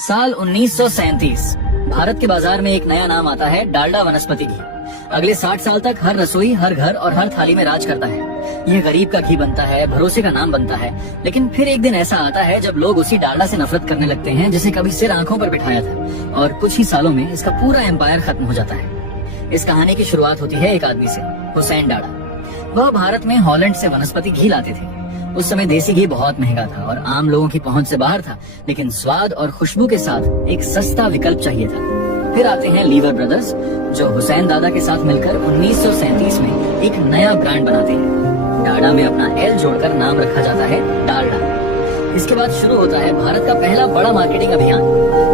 साल 1937 भारत के बाजार में एक नया नाम आता है, डालडा वनस्पति घी। अगले 60 साल तक हर रसोई, हर घर और हर थाली में राज करता है। ये गरीब का घी बनता है, भरोसे का नाम बनता है। लेकिन फिर एक दिन ऐसा आता है जब लोग उसी डालडा से नफरत करने लगते हैं जिसे कभी सिर आंखों पर बिठाया था, और कुछ ही सालों में इसका पूरा एम्पायर खत्म हो जाता है। इस कहानी की शुरुआत होती है एक आदमी से, हुसैन डाड़ा। वह भारत में हॉलैंड से वनस्पति घी लाते थे। उस समय देसी घी बहुत महंगा था और आम लोगों की पहुंच से बाहर था, लेकिन स्वाद और खुशबू के साथ एक सस्ता विकल्प चाहिए था। फिर आते हैं लीवर ब्रदर्स, जो हुसैन दादा के साथ मिलकर 1937 में एक नया ब्रांड बनाते हैं। डालडा में अपना एल जोड़कर नाम रखा जाता है डालडा। इसके बाद शुरू होता है भारत का पहला बड़ा मार्केटिंग अभियान।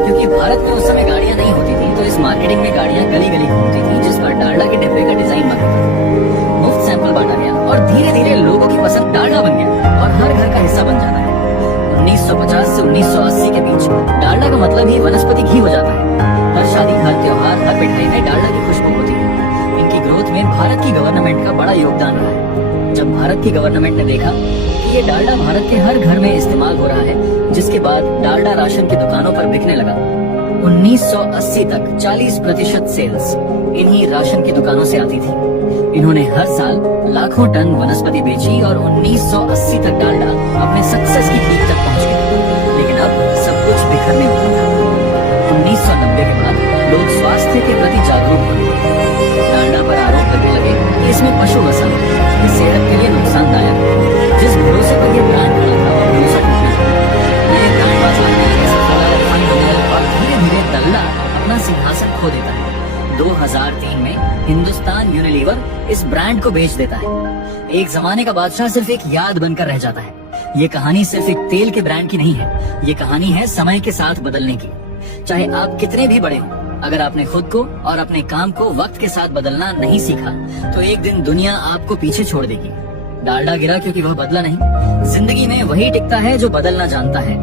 क्योंकि भारत में उस समय गाड़ियां नहीं होती थी, तो इस मार्केटिंग में गाड़ियां गली गली घूमती थी, जिस पर डालडा के डिब्बे का डिजाइन बना था। मुफ्त सैंपल बांटा गया और धीरे धीरे लोगों की पसंद डालडा बन गया और हर घर का हिस्सा बन जाता है। 1950 से 1980 के बीच डालडा का मतलब ही वनस्पति घी हो जाता है। हर शादी, हर त्योहार, हर मिठाई में डालडा की खुशबू होती है। इनकी ग्रोथ में भारत की गवर्नमेंट का बड़ा योगदान रहा है। जब भारत की गवर्नमेंट ने देखा कि ये डालडा भारत के हर घर में इस्तेमाल हो रहा है, जिसके बाद डालडा राशन की दुकानों पर बिकने लगा। 1980 तक 40% सेल्स इन्हीं राशन की दुकानों से आती थी। इन्होंने हर साल लाखों टन वनस्पति बेची और 1980 तक डालडा अपने सक्सेस की पीक तक पहुंच गया। लेकिन अब सब कुछ बिखरने वाला था। 1990 के बाद लोग स्वास्थ्य के प्रति जागरूक हुए। डालडा पर आरोप करने लगे कि इसमें पशु वसा है, ये सेहत के लिए नुकसानदायक है। जिस भरोसे पर ये ब्रांड खड़ा था, वो भरोसा टूटने लगा। नए ब्रांड बाजार में आने से और धीरे धीरे डालडा अपना सिंहासन खो देता है। 2003 में हिंदुस्तान यूनिलीवर इस ब्रांड को बेच देता है। एक जमाने का बादशाह सिर्फ एक याद बनकर रह जाता है। ये कहानी सिर्फ एक तेल के ब्रांड की नहीं है, ये कहानी है समय के साथ बदलने की। चाहे आप कितने भी बड़े हों, अगर आपने खुद को और अपने काम को वक्त के साथ बदलना नहीं सीखा, तो एक दिन दुनिया आपको पीछे छोड़ देगी। डालडा गिरा क्योंकि वह बदला नहीं। जिंदगी में वही टिकता है जो बदलना जानता है।